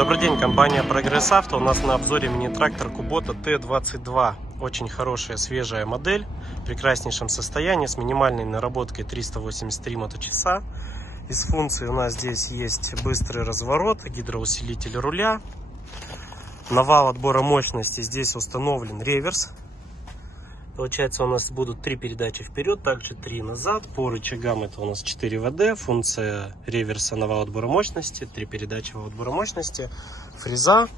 Добрый день, компания Прогресс Авто. У нас на обзоре мини-трактор Kubota T22. Очень хорошая свежая модель, в прекраснейшем состоянии, с минимальной наработкой 383 моточаса. Из функций у нас здесь есть быстрый разворот, гидроусилитель руля. На вал отбора мощности здесь установлен реверс. Получается, у нас будут 3 передачи вперед, также 3 назад. По рычагам это у нас 4 ВД, функция реверса на вал отбора мощности, 3 передачи вал отбора мощности, фреза,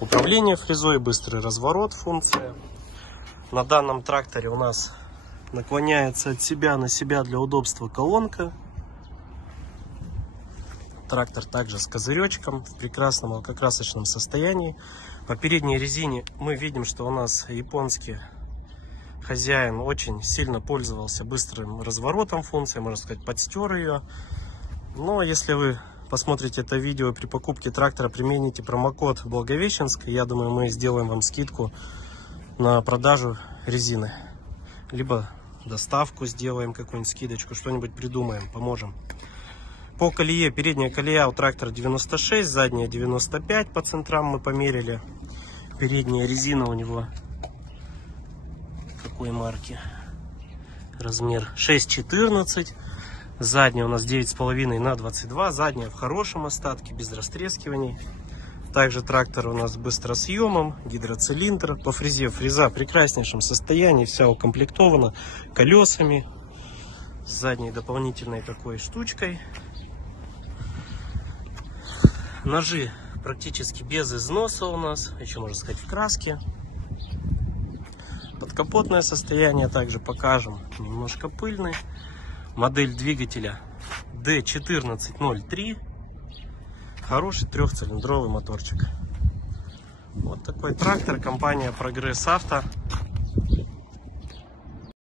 управление фрезой, быстрый разворот функция. На данном тракторе у нас наклоняется от себя на себя для удобства колонка. Трактор также с козыречком, в прекрасном алкокрасочном состоянии. По передней резине мы видим, что у нас японский хозяин очень сильно пользовался быстрым разворотом функции, можно сказать, подстер ее. Но если вы посмотрите это видео при покупке трактора, примените промокод Благовещенск, я думаю, мы сделаем вам скидку на продажу резины. Либо доставку сделаем, какую-нибудь скидочку, что-нибудь придумаем, поможем. По колее, передняя колея у трактора 96, задняя 95, по центрам мы померили. Передняя резина у него какой марки? Размер 6,14. Задняя у нас 9,5 на 22. Задняя в хорошем остатке, без растрескиваний. Также трактор у нас с быстросъемом, гидроцилиндр. По фрезе, фреза в прекраснейшем состоянии, вся укомплектована колесами, с задней дополнительной такой штучкой. Ножи практически без износа у нас, еще можно сказать, в краске. Подкапотное состояние также покажем, немножко пыльный. Модель двигателя D1403. Хороший трехцилиндровый моторчик. Вот такой трактор, компания Прогресс Авто.